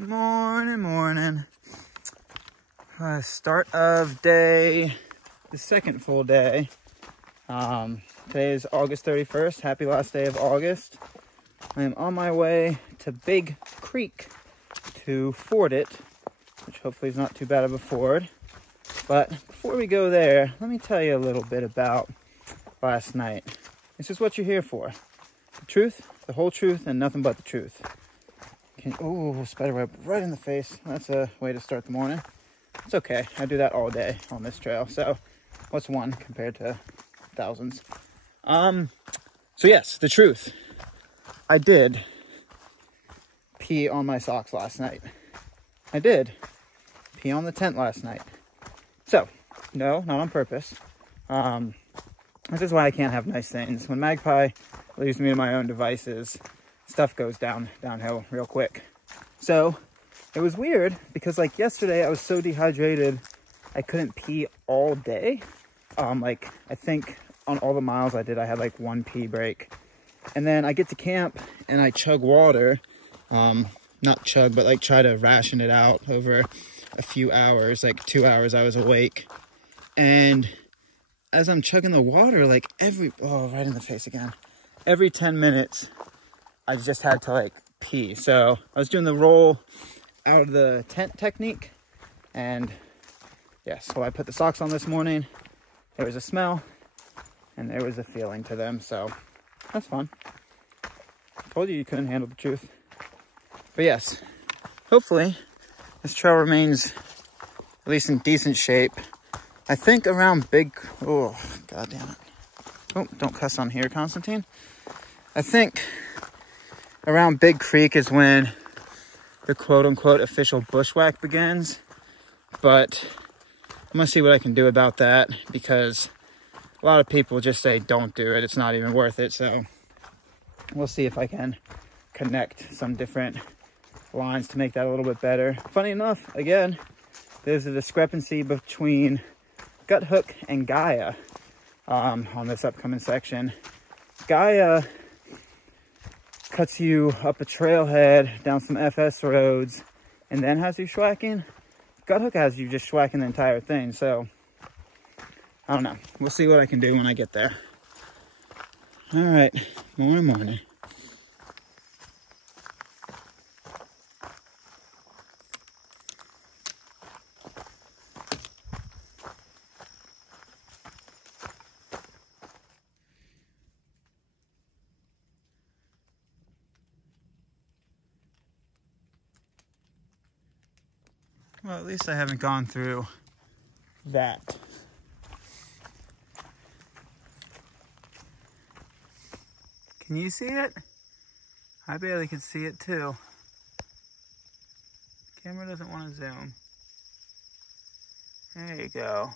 Morning. Start of day, the second full day. Today is August 31st. Happy last day of August. I am on my way to Big Creek to ford it, which hopefully is not too bad of a ford. But before we go there, let me tell you a little bit about last night. This is what you're here for. The truth, the whole truth, and nothing but the truth. Oh, spiderweb right in the face. That's a way to start the morning. It's okay. I do that all day on this trail. So what's one compared to thousands? So yes, the truth. I did pee on my socks last night. I did pee on the tent last night. So, no, not on purpose. This is why I can't have nice things. When Magpie leaves me to my own devices, stuff goes downhill real quick. So it was weird because like yesterday I was so dehydrated I couldn't pee all day. Like I think on all the miles I did I had like one pee break. And then I get to camp and I chug water. Not chug, but like try to ration it out over a few hours, like 2 hours I was awake. And as I'm chugging the water, like right in the face again. Every 10 minutes, I just had to like pee. So I was doing the roll out of the tent technique. And yes, so I put the socks on this morning. There was a smell and there was a feeling to them. So that's fun. Told you couldn't handle the truth. But yes, hopefully this trail remains at least in decent shape. I think around oh, god damn it. Oh, don't cuss on here, Constantine. I think around Big Creek is when the quote-unquote official bushwhack begins. But I'm gonna see what I can do about that because a lot of people just say don't do it. It's not even worth it. So we'll see if I can connect some different lines to make that a little bit better. Funny enough, again, there's a discrepancy between Gut Hook and Gaia on this upcoming section. Gaia cuts you up a trailhead down some FS roads and then has you schwacking. Gut Hook has you just schwacking the entire thing. So I don't know. We'll see what I can do when I get there. All right, morning. Well, at least I haven't gone through that. Can you see it? I barely can see it too. Camera doesn't want to zoom. There you go.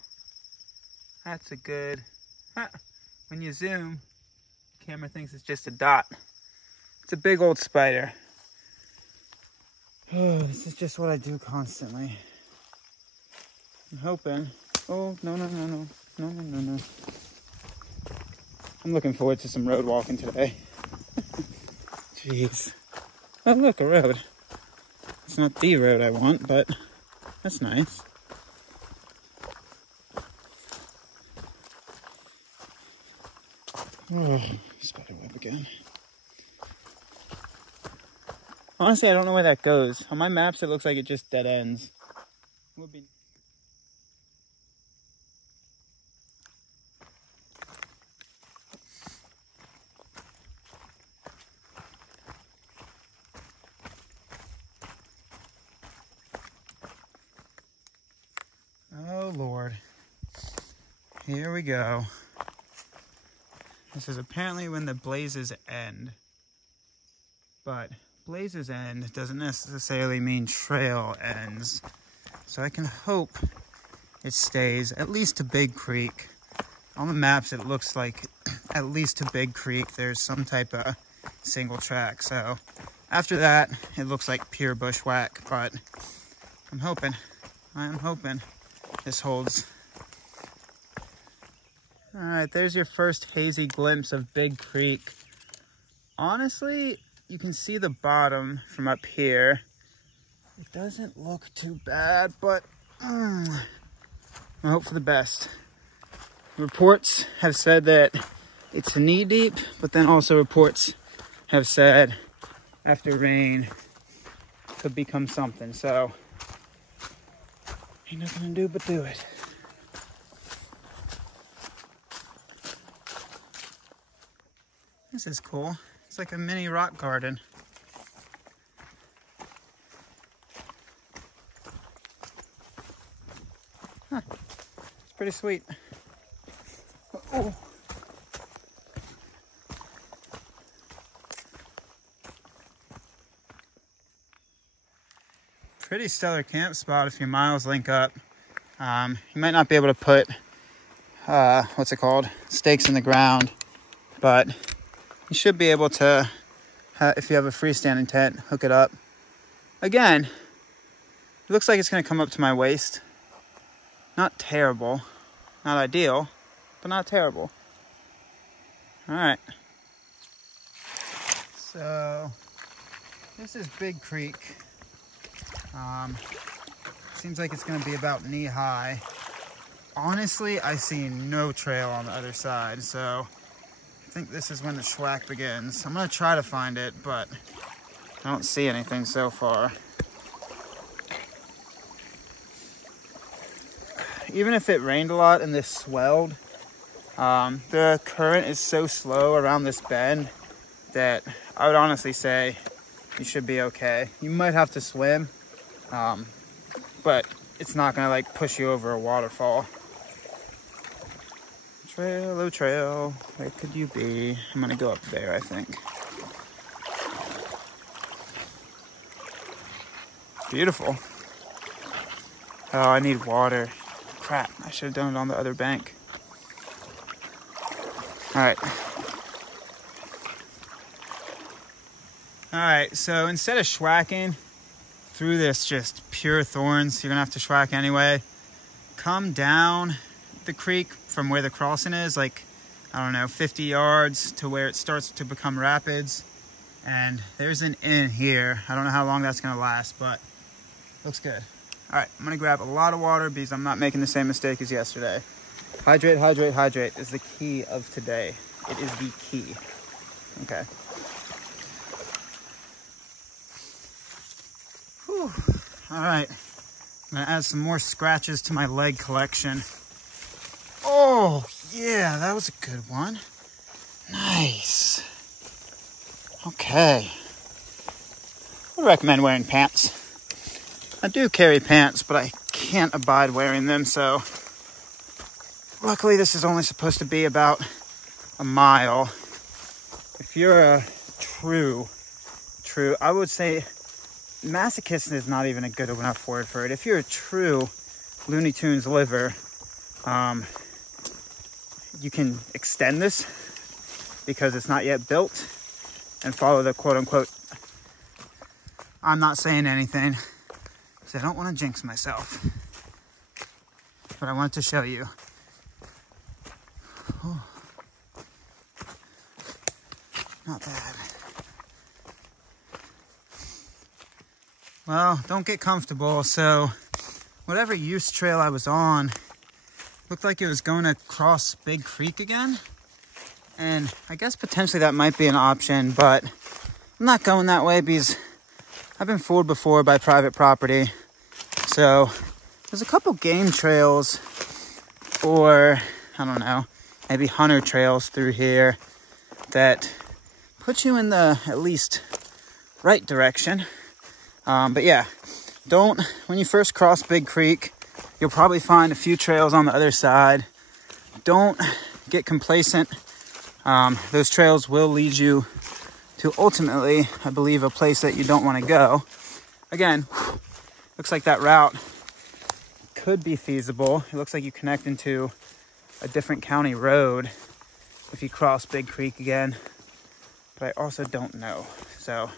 That's a good... When you zoom, the camera thinks it's just a dot. It's a big old spider. Oh, this is just what I do constantly. I'm hoping. Oh, no. I'm looking forward to some road walking today. Jeez. Oh, look, a road. It's not the road I want, but that's nice. Oh, spiderweb again. Honestly, I don't know where that goes. On my maps, it looks like it just dead ends. Oh, Lord. Here we go. This is apparently when the blazes end. But blazes end doesn't necessarily mean trail ends. So I can hope it stays at least to Big Creek. On the maps, it looks like at least to Big Creek, there's some type of single track. So after that, it looks like pure bushwhack, but I'm hoping this holds. All right, there's your first hazy glimpse of Big Creek. Honestly, you can see the bottom from up here. It doesn't look too bad, but I hope for the best. Reports have said that it's knee deep, but then also reports have said after rain could become something. So ain't nothing to do but do it. This is cool. It's like a mini rock garden. Huh. It's pretty sweet. Oh. Pretty stellar camp spot if your miles link up. You might not be able to put, what's it called? Stakes in the ground, but you should be able to, if you have a freestanding tent, hook it up. Again, it looks like it's gonna come up to my waist. Not terrible, not ideal, but not terrible. All right. So this is Big Creek. Seems like it's gonna be about knee high. Honestly, I see no trail on the other side, so I think this is when the schwack begins. I'm gonna try to find it, but I don't see anything so far. Even if it rained a lot and this swelled, the current is so slow around this bend that I would honestly say you should be okay. You might have to swim, but it's not gonna like push you over a waterfall. Trail, oh trail, where could you be? I'm gonna go up there, I think. Beautiful. Oh, I need water. Crap, I should have done it on the other bank. All right, so instead of schwacking through this just pure thorns, you're gonna have to schwack anyway. Come down the creek from where the crossing is, like, I don't know, 50 yards to where it starts to become rapids. And there's an inn here. I don't know how long that's gonna last, but looks good. All right, I'm gonna grab a lot of water because I'm not making the same mistake as yesterday. Hydrate, hydrate, hydrate is the key of today. It is the key. Okay. Whew. All right, I'm gonna add some more scratches to my leg collection. Oh, yeah, that was a good one. Nice. Okay. I would recommend wearing pants. I do carry pants, but I can't abide wearing them, so luckily this is only supposed to be about a mile. If you're a true, I would say masochist is not even a good enough word for it. If you're a true Looney Tunes liver, you can extend this because it's not yet built and follow the quote unquote. I'm not saying anything because I don't want to jinx myself, but I wanted to show you. Oh. Not bad. Well, don't get comfortable. So whatever use trail I was on looked like it was going to cross Big Creek again. And I guess potentially that might be an option, but I'm not going that way because I've been fooled before by private property. So there's a couple game trails, or I don't know, maybe hunter trails through here that put you in the at least right direction. But yeah, when you first cross Big Creek, you'll probably find a few trails on the other side. Don't get complacent. Those trails will lead you to ultimately, I believe, a place that you don't want to go. Again, looks like that route could be feasible. It looks like you connect into a different county road if you cross Big Creek again, but I also don't know. So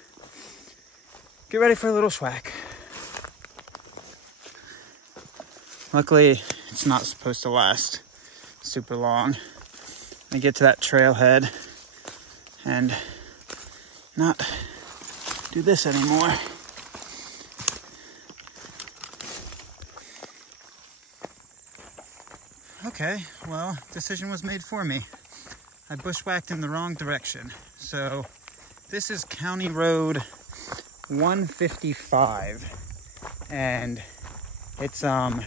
get ready for a little schwack. Luckily, it's not supposed to last super long. I get to that trailhead and not do this anymore. Okay, well, decision was made for me. I bushwhacked in the wrong direction. So this is County Road 155, and it's I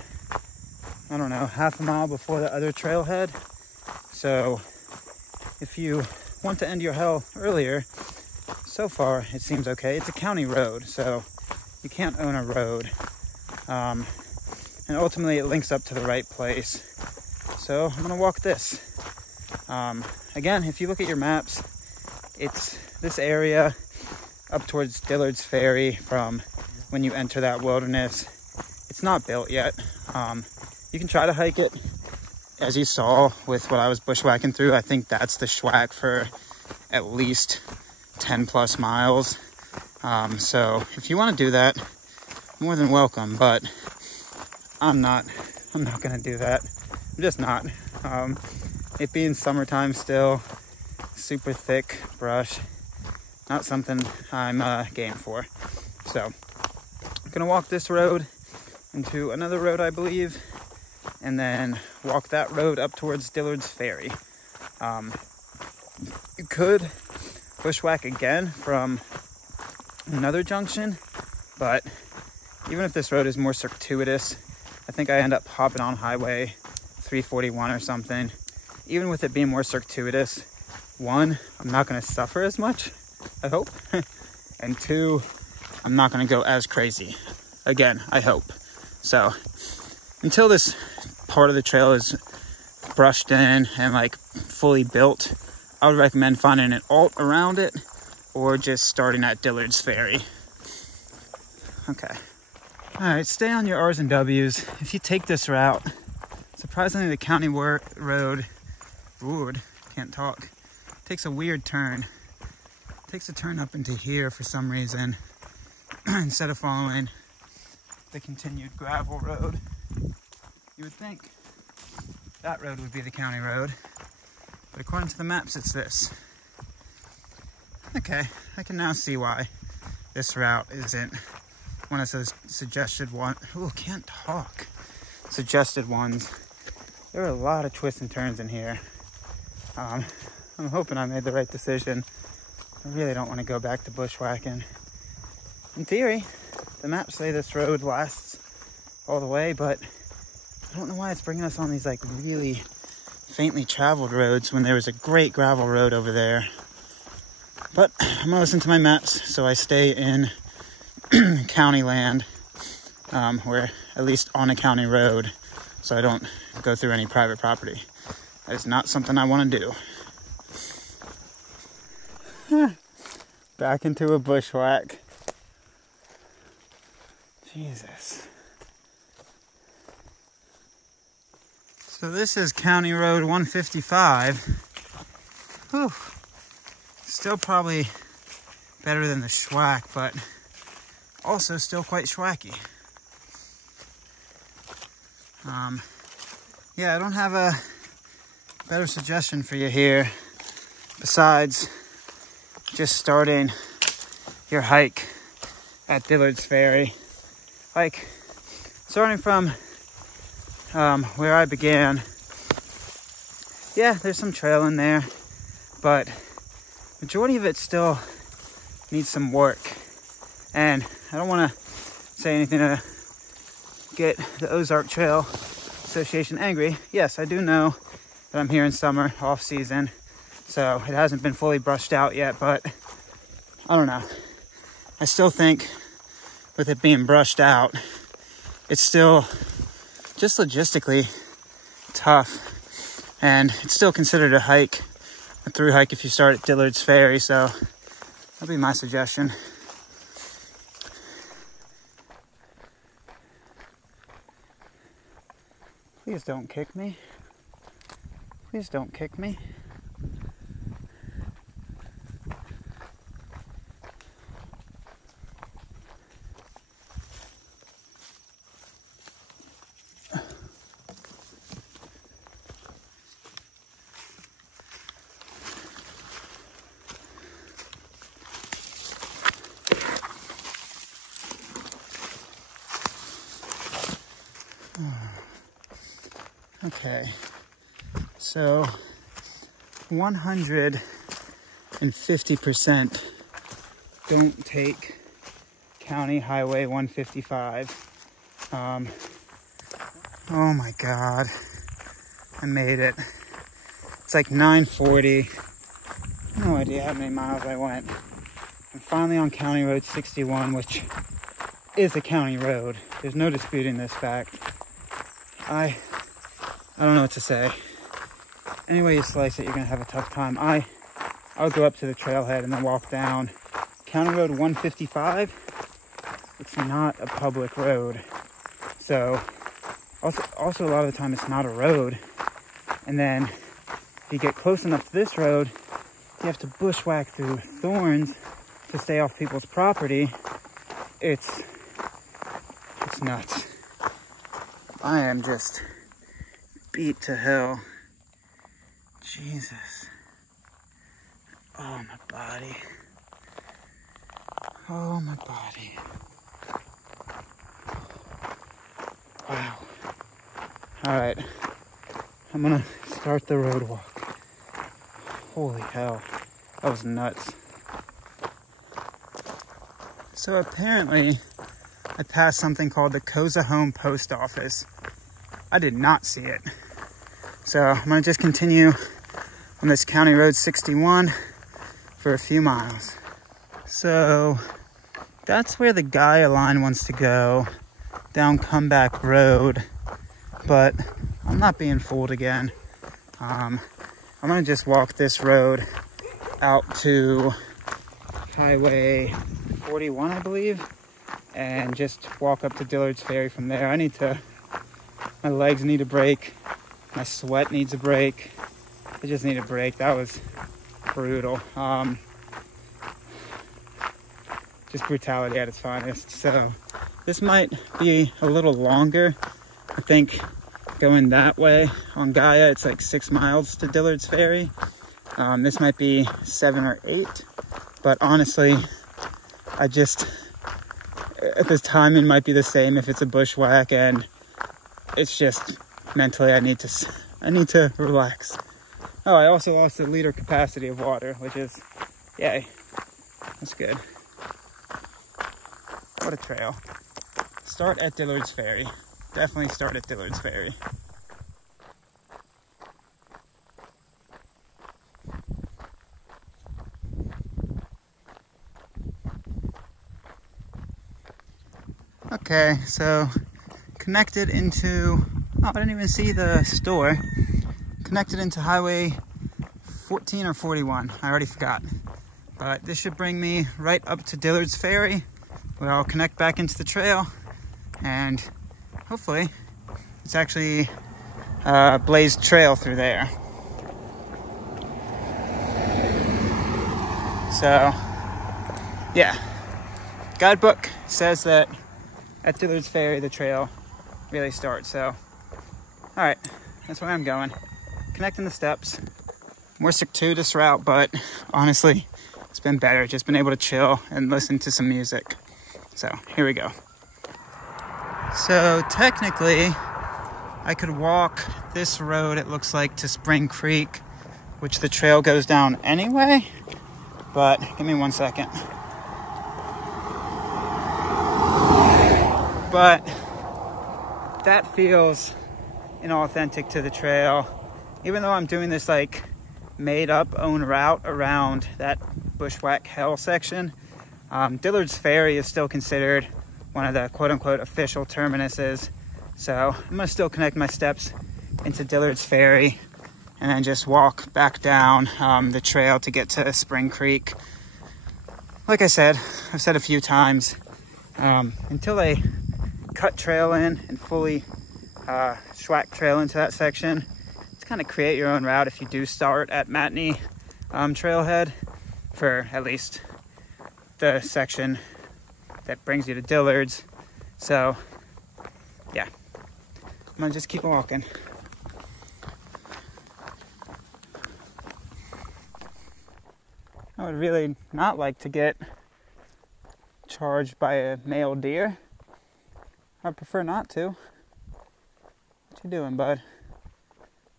don't know, half a mile before the other trailhead. So if you want to end your hell earlier, so far it seems okay. It's a county road, so you can't own a road, and ultimately it links up to the right place. So I'm gonna walk this. Again, if you look at your maps, it's this area up towards Dillards Ferry from when you enter that wilderness. It's not built yet. You can try to hike it. As you saw with what I was bushwhacking through, I think that's the schwack for at least 10 plus miles. So if you want to do that, more than welcome, but I'm not gonna do that. I'm just not. It being summertime still, super thick brush, not something I'm game for. So I'm gonna walk this road into another road, I believe, and then walk that road up towards Dillards Ferry. You could bushwhack again from another junction, but even if this road is more circuitous, I think I end up hopping on highway 341 or something. Even with it being more circuitous, one, I'm not going to suffer as much, I hope, and two, I'm not going to go as crazy. Again, I hope. So until this part of the trail is brushed in and like fully built, I would recommend finding an alt around it or just starting at Dillards Ferry. Okay. All right, stay on your R's and W's. If you take this route, surprisingly the county road, can't talk, takes a weird turn. Takes a turn up into here for some reason instead of following the continued gravel road. You would think that road would be the county road, but according to the maps, it's this. Okay, I can now see why this route isn't one of those suggested ones. Ooh, can't talk. Suggested ones. There are a lot of twists and turns in here. I'm hoping I made the right decision. I really don't want to go back to bushwhacking. In theory, the maps say this road lasts all the way, but I don't know why it's bringing us on these like really faintly traveled roads when there was a great gravel road over there. But I'm gonna listen to my maps, so I stay in county land, where at least on a county road, so I don't go through any private property. That is not something I want to do. Back into a bushwhack. Jesus. So this is County Road 155. Whew. Still probably better than the schwack, but also still quite schwacky. Yeah, I don't have a better suggestion for you here besides just starting your hike at Dillards Ferry. Like, starting from where I began, yeah, there's some trail in there, but majority of it still needs some work. And I don't want to say anything to get the Ozark Trail Association angry. Yes, I do know that I'm here in summer, off season, so it hasn't been fully brushed out yet, but I don't know. I still think with it being brushed out, it's still just logistically tough, and it's still considered a hike, a through hike if you start at Dillards Ferry, so that'll be my suggestion. Please don't kick me. Please don't kick me. Okay, So 150% don't take County Highway 155. Oh my God, I made it. It's like 9:40. No idea how many miles I went. I'm finally on County Road 61, which is a county road. There's no disputing this fact. I don't know what to say. Any way you slice it, you're gonna have a tough time. I'll go up to the trailhead and then walk down. County Road 155, it's not a public road. So, also a lot of the time it's not a road. And then, if you get close enough to this road, you have to bushwhack through thorns to stay off people's property. It's nuts. I am just beat to hell. Jesus. Oh, my body. Oh, my body. Wow. Alright. I'm gonna start the road walk. Holy hell. That was nuts. So apparently, I passed something called the Home Post Office. I did not see it. So I'm gonna just continue on this County Road 61 for a few miles. So that's where the Gaia line wants to go, down Comeback Road, but I'm not being fooled again. I'm gonna just walk this road out to Highway 41, I believe, and just walk up to Dillards Ferry from there. My legs need a break. My sweat needs a break. I just need a break. That was brutal. Just brutality at its finest. So this might be a little longer. I think going that way on Gaia, it's like 6 miles to Dillards Ferry. This might be 7 or 8, but honestly, the timing might be the same if it's a bushwhack, and it's just mentally I need to relax. Oh, I also lost a liter capacity of water, which is, yay, that's good. What a trail. Start at Dillards Ferry. Definitely start at Dillards Ferry. Okay, so connected into, oh, I didn't even see the store. Connected into Highway 14 or 41, I already forgot. But this should bring me right up to Dillards Ferry, where I'll connect back into the trail, and hopefully it's actually a blazed trail through there. So, yeah, guidebook says that at Dillards Ferry the trail really starts. So, all right, that's where I'm going. Connecting the steps. More circuitous route, but honestly, it's been better. Just been able to chill and listen to some music. So here we go. So technically, I could walk this road, it looks like, to Spring Creek, which the trail goes down anyway, but give me 1 second. But that feels inauthentic to the trail. Even though I'm doing this like made up own route around that bushwhack hell section, Dillards Ferry is still considered one of the quote-unquote official terminuses. So I'm gonna still connect my steps into Dillards Ferry and then just walk back down the trail to get to Spring Creek. Like I said, I've said a few times, until they cut trail in and fully schwack trail into that section, it's kind of create your own route if you do start at Matney trailhead for at least the section that brings you to Dillards. So yeah, I'm gonna just keep walking. I would really not like to get charged by a male deer. I prefer not to. What you doing, bud?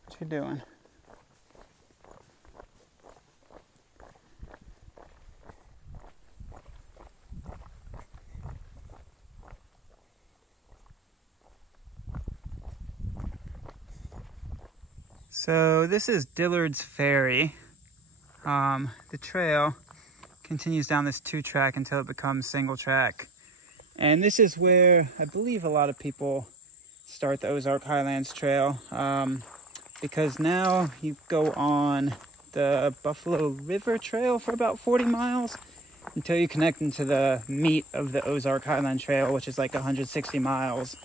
What you doing? So this is Dillards Ferry. The trail continues down this 2-track until it becomes single track. And this is where I believe a lot of people start the Ozark Highlands trail, because now you go on the Buffalo River Trail for about 40 miles until you connect into the meat of the Ozark Highland Trail, which is like 160 miles,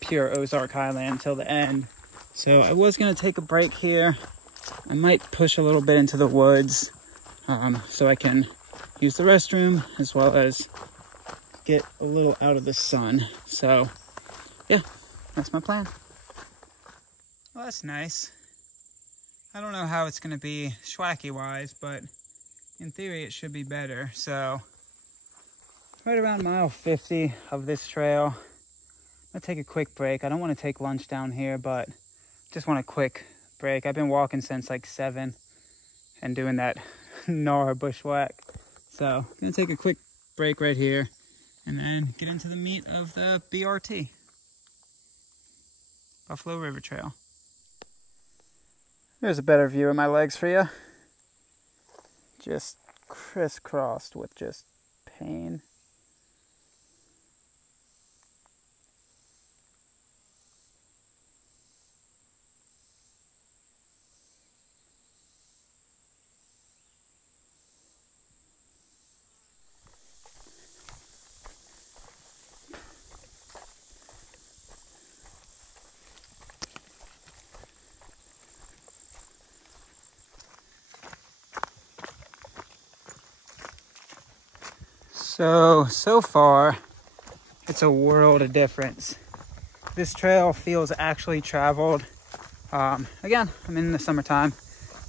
pure Ozark Highland till the end. So I was going to take a break here. I might push a little bit into the woods so I can use the restroom as well as get a little out of the sun. So yeah, that's my plan. Well, that's nice. I don't know how it's going to be schwacky wise, but in theory it should be better. So right around mile 50 of this trail, I'm going to take a quick break. I don't want to take lunch down here, but just want a quick break. I've been walking since like 7 and doing that gnar bushwhack. So I'm going to take a quick break right here and then get into the meat of the BRT, Buffalo River Trail. There's a better view of my legs for you. Just crisscrossed with just pain. So far, it's a world of difference. This trail feels actually traveled. Again, I'm in the summertime.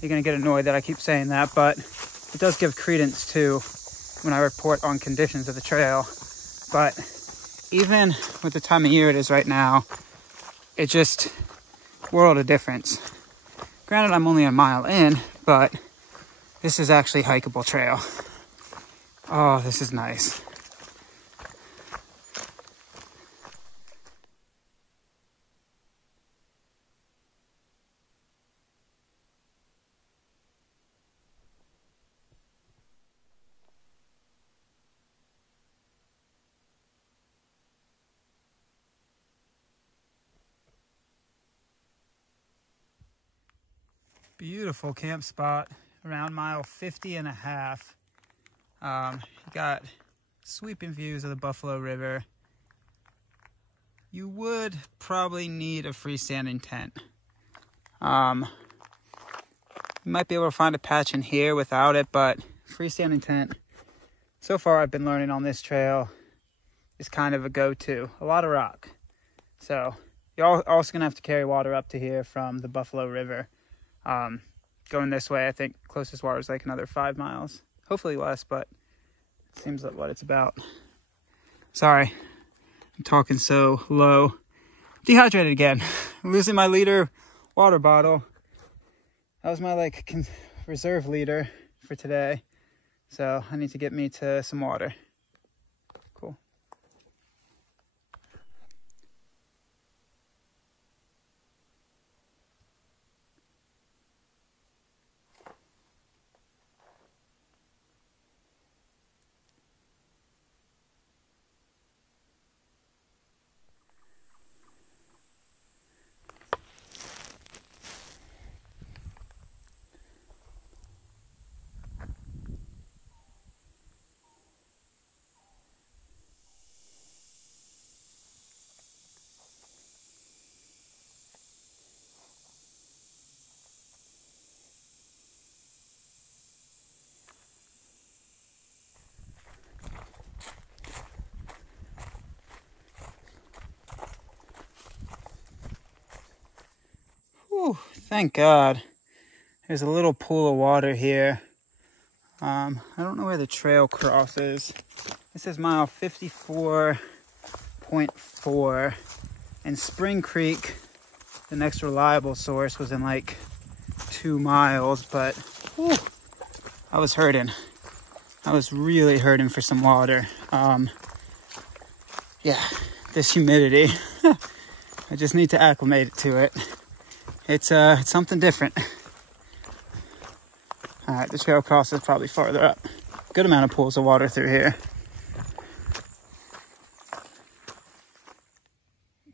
You're gonna get annoyed that I keep saying that, but it does give credence to when I report on conditions of the trail. But even with the time of year it is right now, it just, world of difference. Granted, I'm only a mile in, but this is actually hikeable trail. Oh, this is nice. Beautiful camp spot around mile 50 and a half. You got sweeping views of the Buffalo River. You would probably need a freestanding tent. You might be able to find a patch in here without it, but freestanding tent, so far I've been learning on this trail, is kind of a go-to. A lot of rock. So you're also gonna have to carry water up to here from the Buffalo River. Going this way, I think closest water is like another 5 miles. Hopefully less, but it seems like what it's about. Sorry, I'm talking so low. Dehydrated again. I'm losing my liter water bottle. That was my like reserve liter for today. So I need to get me to some water. Cool. Whew, thank God. There's a little pool of water here. I don't know where the trail crosses. This is mile 54.4. And Spring Creek, the next reliable source, was in like 2 miles, but whew, I was hurting. I was really hurting for some water. Yeah, this humidity. I just need to acclimate to it. It's something different. All right, the trail crosses probably farther up. Good amount of pools of water through here.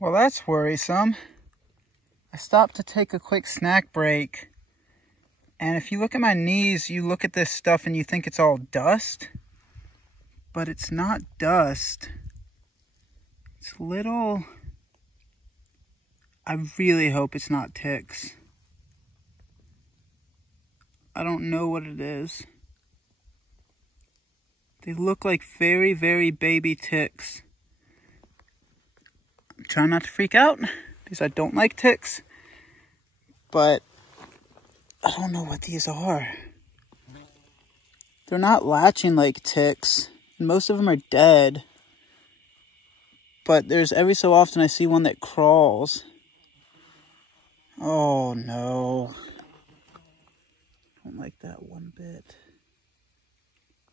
Well, that's worrisome. I stopped to take a quick snack break. And if you look at my knees, you look at this stuff and you think it's all dust. But it's not dust. It's little... I really hope it's not ticks. I don't know what it is. They look like very, very baby ticks. I'm trying not to freak out because I don't like ticks. But I don't know what these are. They're not latching like ticks. And most of them are dead. But there's every so often I see one that crawls. Oh no. I don't like that one bit.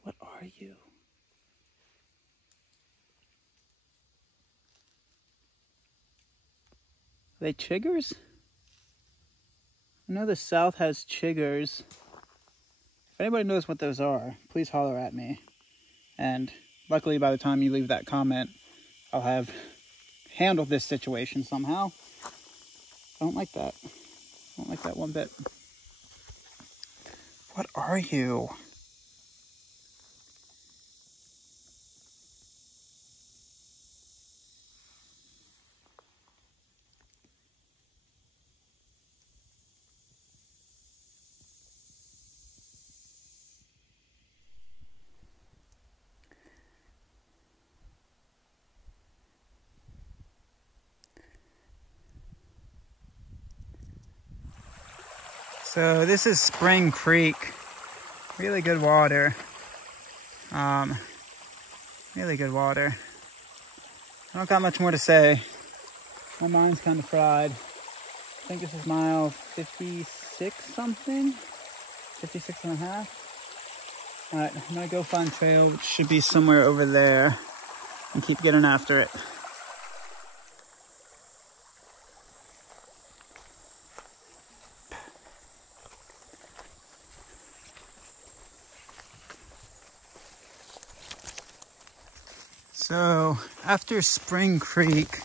What are you? Are they Chigers? I know the South has Chigers. If anybody knows what those are, please holler at me. And luckily by the time you leave that comment, I'll have handled this situation somehow. I don't like that. I don't like that one bit. What are you? So this is Spring Creek. Really good water. Really good water. I don't got much more to say. My mind's kind of fried. I think this is mile 56 something. 56 and a half. All right, I'm gonna go find trail, which should be somewhere over there, and keep getting after it. So after Spring Creek,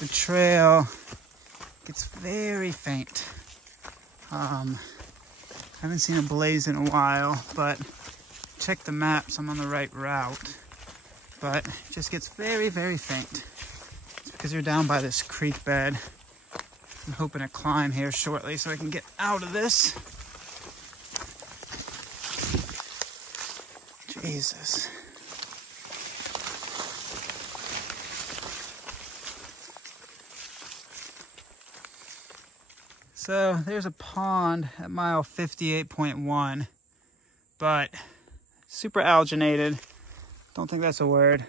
the trail gets very faint. I haven't seen a blaze in a while, but check the maps, I'm on the right route. But it just gets very, very faint. It's because you're down by this creek bed. I'm hoping to climb here shortly so I can get out of this. Jesus. So there's a pond at mile 58.1, but super alginated. Don't think that's a word.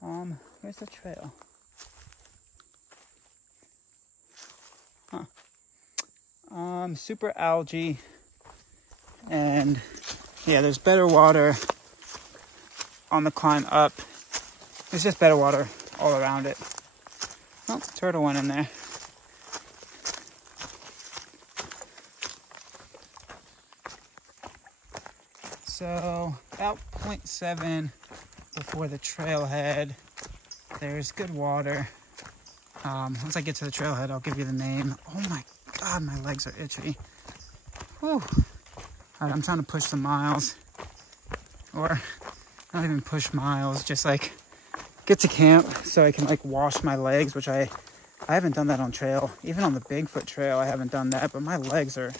Where's the trail? Huh. Super algae, and yeah, there's better water on the climb up. There's just better water all around it. Oh, turtle went in there. So about 0.7 before the trailhead, there's good water. Once I get to the trailhead, I'll give you the name. Oh my God, my legs are itchy. Whew. All right, I'm trying to push some miles, or not even push miles, just like get to camp so I can like wash my legs, which I haven't done that on trail. Even on the Bigfoot trail, I haven't done that, but my legs are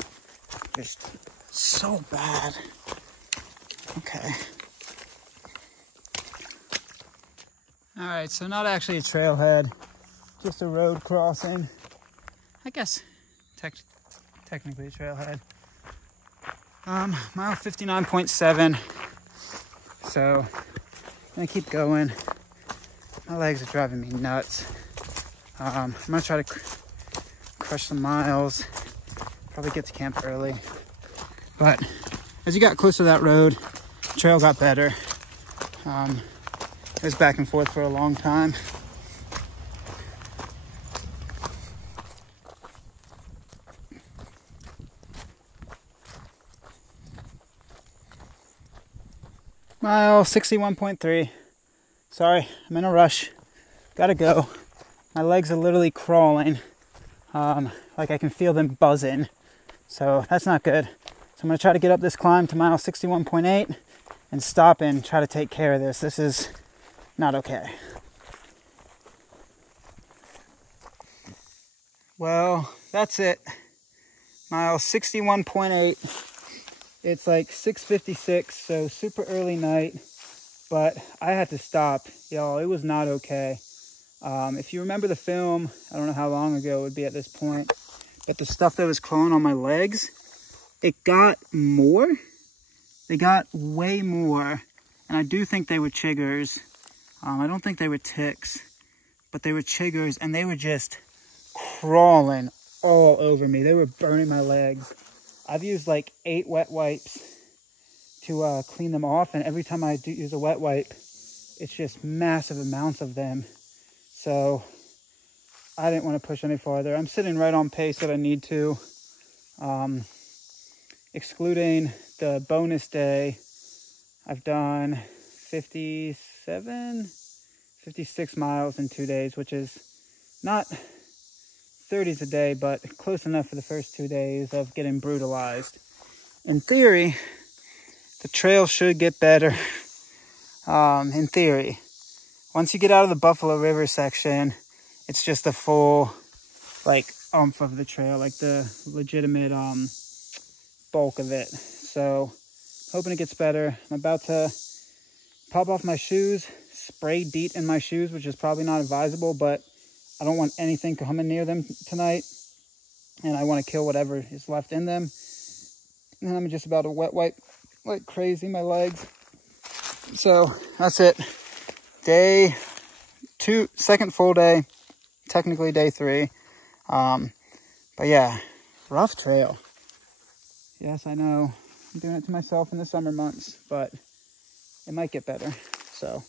just so bad. Okay. All right, so not actually a trailhead, just a road crossing. I guess technically a trailhead. Mile 59.7. So I'm gonna keep going. My legs are driving me nuts. I'm gonna try to crush some miles. Probably get to camp early. But as you got closer to that road, the trail got better. It was back and forth for a long time. Mile 61.3. Sorry, I'm in a rush. Gotta go. My legs are literally crawling. Like I can feel them buzzing. So that's not good. So I'm gonna try to get up this climb to mile 61.8 and stop and try to take care of this. This is not okay. Well, that's it. Mile 61.8. It's like 6:56, so super early night, but I had to stop, y'all. It was not okay. If you remember the film, I don't know how long ago it would be at this point, but the stuff that was crawling on my legs, it got more. They got way more, and I do think they were Chigers. I don't think they were ticks, but they were Chigers, and they were just crawling all over me. They were burning my legs. I've used like 8 wet wipes to clean them off, and every time I do use a wet wipe, it's just massive amounts of them. So I didn't want to push any farther. I'm sitting right on pace that I need to. Excluding the bonus day, I've done 56 miles in 2 days, which is not 30s a day, but close enough for the first 2 days of getting brutalized. In theory, the trail should get better. In theory. Once you get out of the Buffalo River section, it's just the full, like, oomph of the trail, like the legitimate bulk of it. So, hoping it gets better. I'm about to pop off my shoes, spray DEET in my shoes, which is probably not advisable, but I don't want anything coming near them tonight, and I want to kill whatever is left in them. And I'm just about to wet wipe like crazy my legs. So that's it. Day 2, second full day, technically day 3. But yeah, rough trail. Yes, I know. I'm doing it to myself in the summer months, but it might get better. So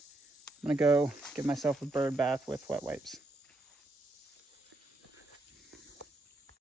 I'm gonna go give myself a bird bath with wet wipes.